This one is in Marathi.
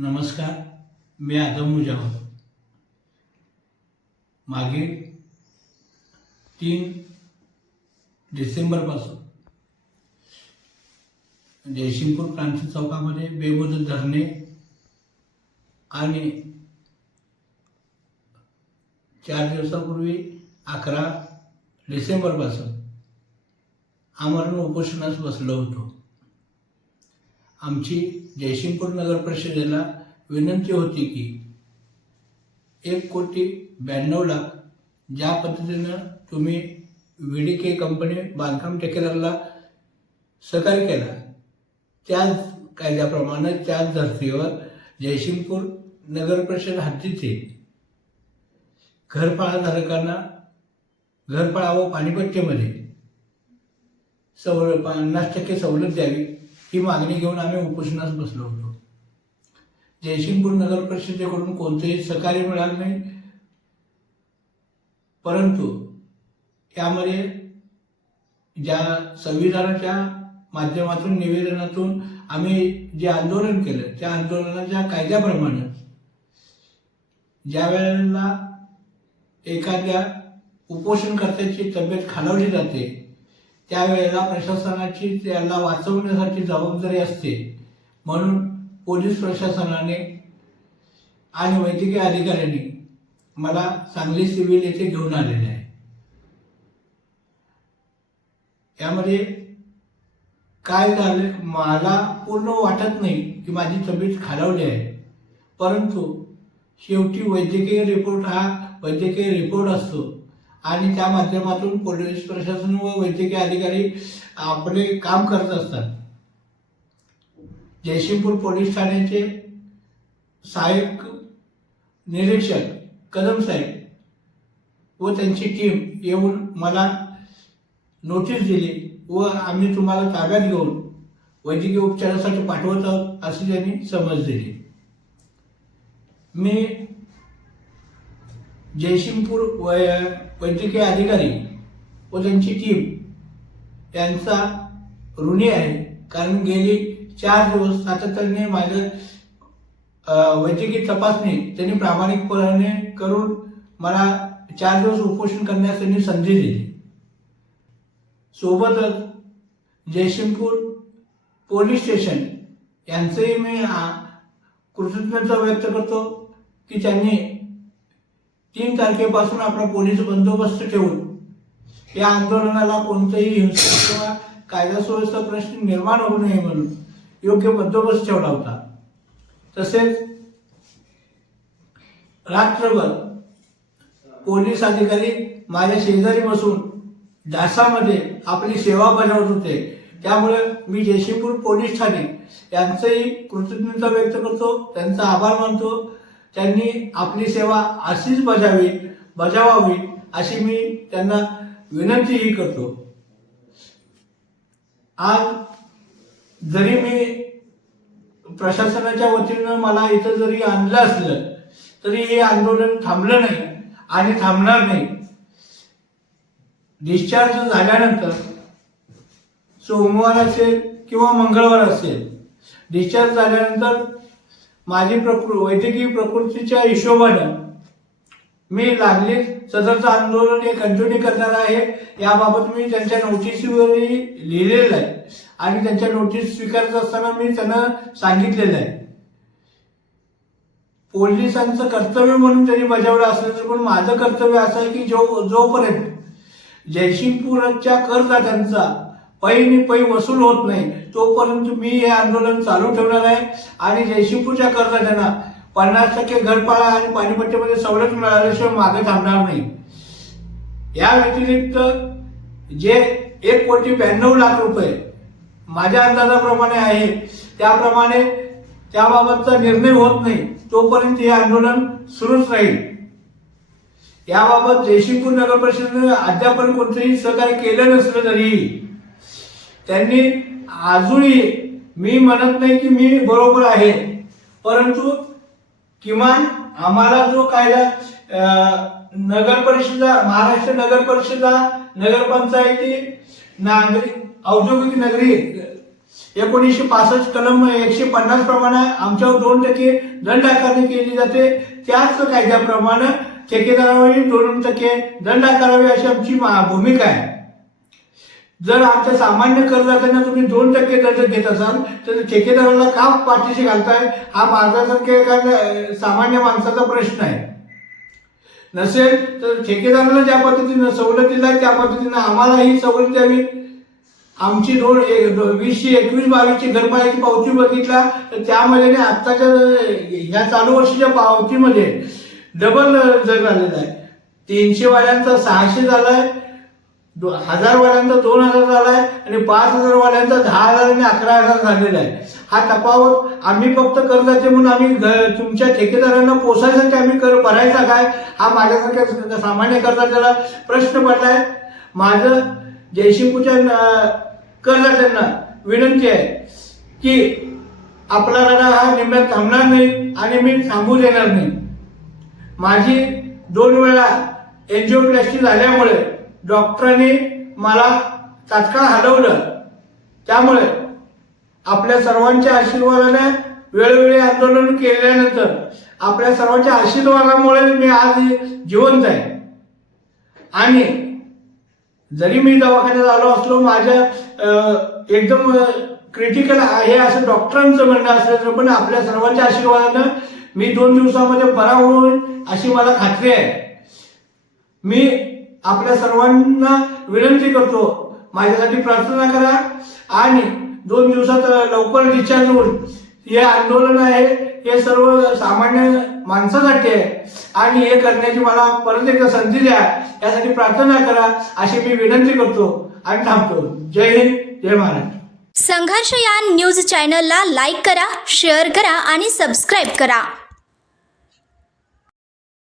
नमस्कार मी आदम मुजावर मागे तीन डिसेंबरपासून जयसिंगपूर क्रांती चौकामध्ये बेमुदत धरणे आणि चार दिवसापूर्वी अकरा डिसेंबरपासून आमरण उपोषणास बसलो होतो आमची जयसिंगपूर नगर परिषदेला विनंती होती की एक कोटी ब्याण्णव लाख ज्या पद्धतीनं तुम्ही व्ही डी के कंपनी बांधकाम ठेकेदाराला सहकार्य केला त्याच कायद्याप्रमाणे त्याच धर्तीवर जयसिंगपूर नगर परिषद हद्दीतील घरपाळाधारकांना घरपाळा व पाणीपट्टीमध्ये सवल पन्नास टक्के सवलत द्यावी ही मागणी घेऊन आम्ही उपोषणास बसलो होतो जयसिंगपूर नगर परिषदेकडून कोणतेही सहकार्य मिळालं नाही परंतु त्यामध्ये ज्या संविधानाच्या माध्यमातून निवेदनातून आम्ही जे आंदोलन केलं त्या आंदोलनाच्या कायद्याप्रमाणे ज्या वेळेला एखाद्या उपोषणकर्त्याची तब्येत खालवली जाते त्यावेळेला प्रशासनाची त्याला वाचवण्यासाठी जबाबदारी असते म्हणून पोलीस प्रशासनाने आणि वैद्यकीय अधिकाऱ्यांनी मला सांगली सिव्हिल येथे घेऊन आलेले आहे यामध्ये काय झालं मला पूर्ण वाटत नाही की माझी तब्येत खालावली आहे परंतु शेवटी वैद्यकीय रिपोर्ट हा वैद्यकीय रिपोर्ट असतो आणि त्या माध्यमातून पोलीस प्रशासन व वैद्यकीय अधिकारी आपले काम करत असतात जयसिंगपूर पोलीस ठाण्याचे सहाय्यक निरीक्षक कदम साहेब व त्यांची टीम येऊन मला नोटीस दिली व आम्ही तुम्हाला ताब्यात घेऊन वैद्यकीय उपचारासाठी पाठवत आहोत अशी त्यांनी समज दिली मी जयसिंगपूर वय वैद्यकीय अधिकारी व त्यांची टीम यांचा ऋणी आहे कारण गेली चार दिवस सातत्याने माझ्या वैद्यकीय तपासणी त्यांनी प्रामाणिकपणे करून मला चार दिवस उपोषण करण्यास त्यांनी संधी दिली सोबतच जयसिंगपूर पोलीस स्टेशन यांचंही मी कृतज्ञता व्यक्त करतो की त्यांनी तीन तारखेपासून आपला पोलीस बंदोबस्त ठेवून या आंदोलनाला कोणतंही हिंसा किंवा कायदा सुव्यवस्था प्रश्न निर्माण होऊ नये म्हणून योग्य बंदोबस्त ठेवला होता तसेच रात्रभर पोलीस अधिकारी माझ्या शेजारी बसून डासामध्ये आपली सेवा बजावत होते त्यामुळे मी जयशीपूर पोलीस ठाणे यांचंही कृतज्ञता व्यक्त करतो त्यांचा आभार मानतो त्यांनी आपली सेवा अशीच बजावी बजावावी अशी मी त्यांना विनंतीही करतो आज जरी मी प्रशासनाच्या वतीनं मला इथं जरी आणलं असलं तरी हे आंदोलन थांबलं नाही आणि थांबणार नाही डिस्चार्ज झाल्यानंतर सोमवार असेल किंवा मंगळवार असेल डिस्चार्ज झाल्यानंतर माझी प्रकृ वैद्यकीय प्रकृतीच्या हिशोबाने मी लागले सदरचं आंदोलन हे कंटिन्यू करणार आहे याबाबत मी त्यांच्या नोटीसवरही लिहिलेलं आहे आणि त्यांच्या नोटीस स्वीकारत असताना मी त्यांना सांगितलेलं आहे पोलिसांचं कर्तव्य म्हणून त्यांनी बजावलं असलं तर पण माझं कर्तव्य असं आहे की जो जोपर्यंत जयसिंगपूरच्या करदात्यांचा पैनी पै वसूल होत नाही तोपर्यंत मी हे आंदोलन चालू ठेवणार आहे आणि जयशिपूरच्या कर्जदारांना पन्नास टक्के घरपाळा आणि पाणीपट्टीमध्ये सवलत मिळाल्याशिवाय मागे थांबणार नाही या व्यतिरिक्त जे एक कोटी ब्याण्णव लाख रुपये माझ्या अंदाजाप्रमाणे आहे त्याप्रमाणे त्याबाबतचा निर्णय होत नाही तोपर्यंत हे आंदोलन सुरूच राहील याबाबत जयशीपूर नगर परिषदेने अद्याप कोणतंही सहकार्य केलं नसलं तरी त्यांनी अजूनही मी म्हणत नाही की मी बरोबर आहे परंतु किमान आम्हाला जो कायदा नगर परिषदा महाराष्ट्र नगर परिषदा नगरपंचायती नागरिक औद्योगिक नगरी एकोणीसशे पासष्ट कलम एकशे पन्नास प्रमाणे आमच्यावर दोन टक्के दंड आकारणी केली जाते त्याच कायद्याप्रमाणे ठेकेदारावरील दोन टक्के दंड आकारावे अशी आमची भूमिका आहे जर आमच्या सामान्य करदात्यांना तुम्ही दोन टक्के कर्ज देत असाल तर ठेकेदाराला का पाठीशी घालताय हा माझ्यासारख्या एखाद्या सामान्य माणसाचा प्रश्न आहे नसेल तर ठेकेदाराला ज्या पद्धतीनं सवलत दिलाय त्या पद्धतीनं आम्हालाही सवलत द्यावी आमची दोन वीसशे एकवीस बावीसची घरपाण्याची पावती बघितला तर त्यामध्ये आत्ताच्या ह्या चालू वर्षीच्या पावतीमध्ये डबल जर झालेला आहे तीनशे वाल्यांचा सहाशे झाला आहे दो हजारवाल्यांचा दोन हजार झाला आहे आणि पाच हजारवाल्यांचा दहा हजार आणि अकरा हजार झालेला आहे हा तपावत आम्ही फक्त कर्जाचे म्हणून आम्ही तुमच्या ठेकेदारांना पोसायसाठी आम्ही कर भरायचा काय हा माझ्यासारख्या सामान्य कर्जाच्याला प्रश्न पडला आहे माझं जयशिंपूच्या कर्जाच्यांना विनंती आहे की आपला लढा हा निम्यात थांबणार नाही आणि मी थांबू देणार नाही माझी दोन वेळा प्लॅस्टी झाल्यामुळे डॉक्टरांनी मला तात्काळ हलवलं त्यामुळे आपल्या सर्वांच्या आशीर्वादाने वेळोवेळी आंदोलन केल्यानंतर आपल्या सर्वांच्या आशीर्वादामुळे मी आज जिवंत आहे आणि जरी मी दवाखान्यात आलो असलो माझ्या एकदम क्रिटिकल आहे असं डॉक्टरांचं म्हणणं असल्याचं पण आपल्या सर्वांच्या आशीर्वादानं मी दोन दिवसामध्ये बरा होईल अशी मला खात्री आहे मी आपल्या सर्वांना विनंती करतो माझ्यासाठी प्रार्थना करा आणि दोन दिवसात लवकर डिस्चार्ज होऊन हे आंदोलन आहे हे सर्व सामान्य माणसासाठी आहे आणि हे करण्याची मला परत एकदा संधी द्या यासाठी प्रार्थना करा अशी मी विनंती करतो आणि थांबतो जय हिंद जय महाराष्ट्र संघर्षयान न्यूज चॅनलला लाईक करा शेअर करा आणि सबस्क्राईब करा